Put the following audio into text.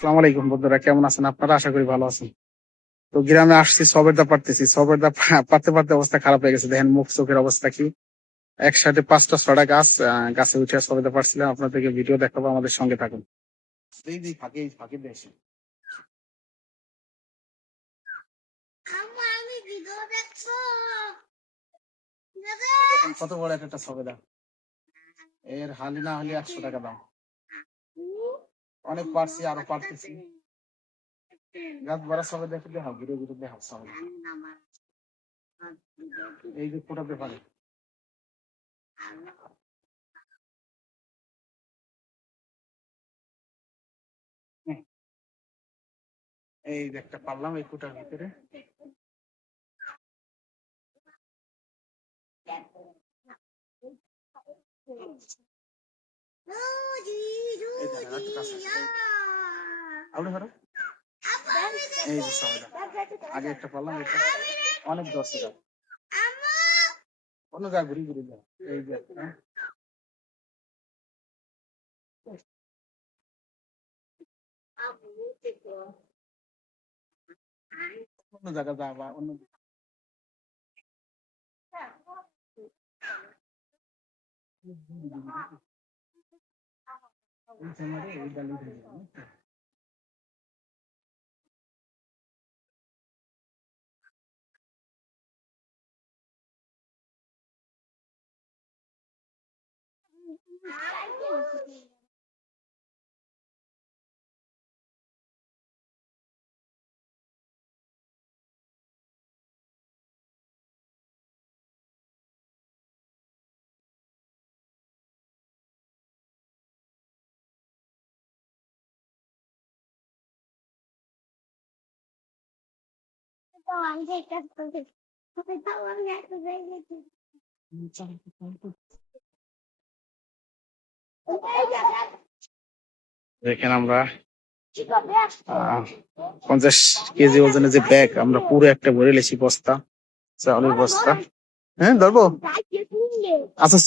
আলাইকুম বন্ধুরা, কেমন আছেন আপনারা? আশা করি ভালো আছেন। তো গ্রামে আসছি, সবের দা পারতেছি। সবের দা পারতে পারতে অবস্থা খারাপ হয়ে গেছে। দেখেন মুখ চোখের অবস্থা কি। একসাথে পাঁচটা ছটা গাছ গাছে উঠে দা পারছিলাম। আপনাদেরকে ভিডিও দেখাবো, আমাদের সঙ্গে থাকুন। কত বড় এক একটা সবেদা। এর হালি না হলে একশো টাকা দাম। অনেক পারছি, আরও পারতেছি। গাছ বড় সবে দেখে দেখাও ঘুরে ঘুরে দেখাও সবে এই যে ফোটাতে পারে এই একটা পারলাম এই কুটার ভিতরে। এই দেখেন এই। ধরো এই যে আগে একটা পারলাম অনেক দশ অন্য গা ঘুরি ঘুরি দাও এই যে অন্য জায়গা যাবা অন্য এই সময় এই ডালি ধরে দিলাম, বুঝছ? দেখেন আমরা পঞ্চাশ কেজি ওজনের যে ব্যাগ, আমরা পুরো একটা ভরে লেছি বস্তা, চাউলের বস্তা। হ্যাঁ ধরবো? আচ্ছা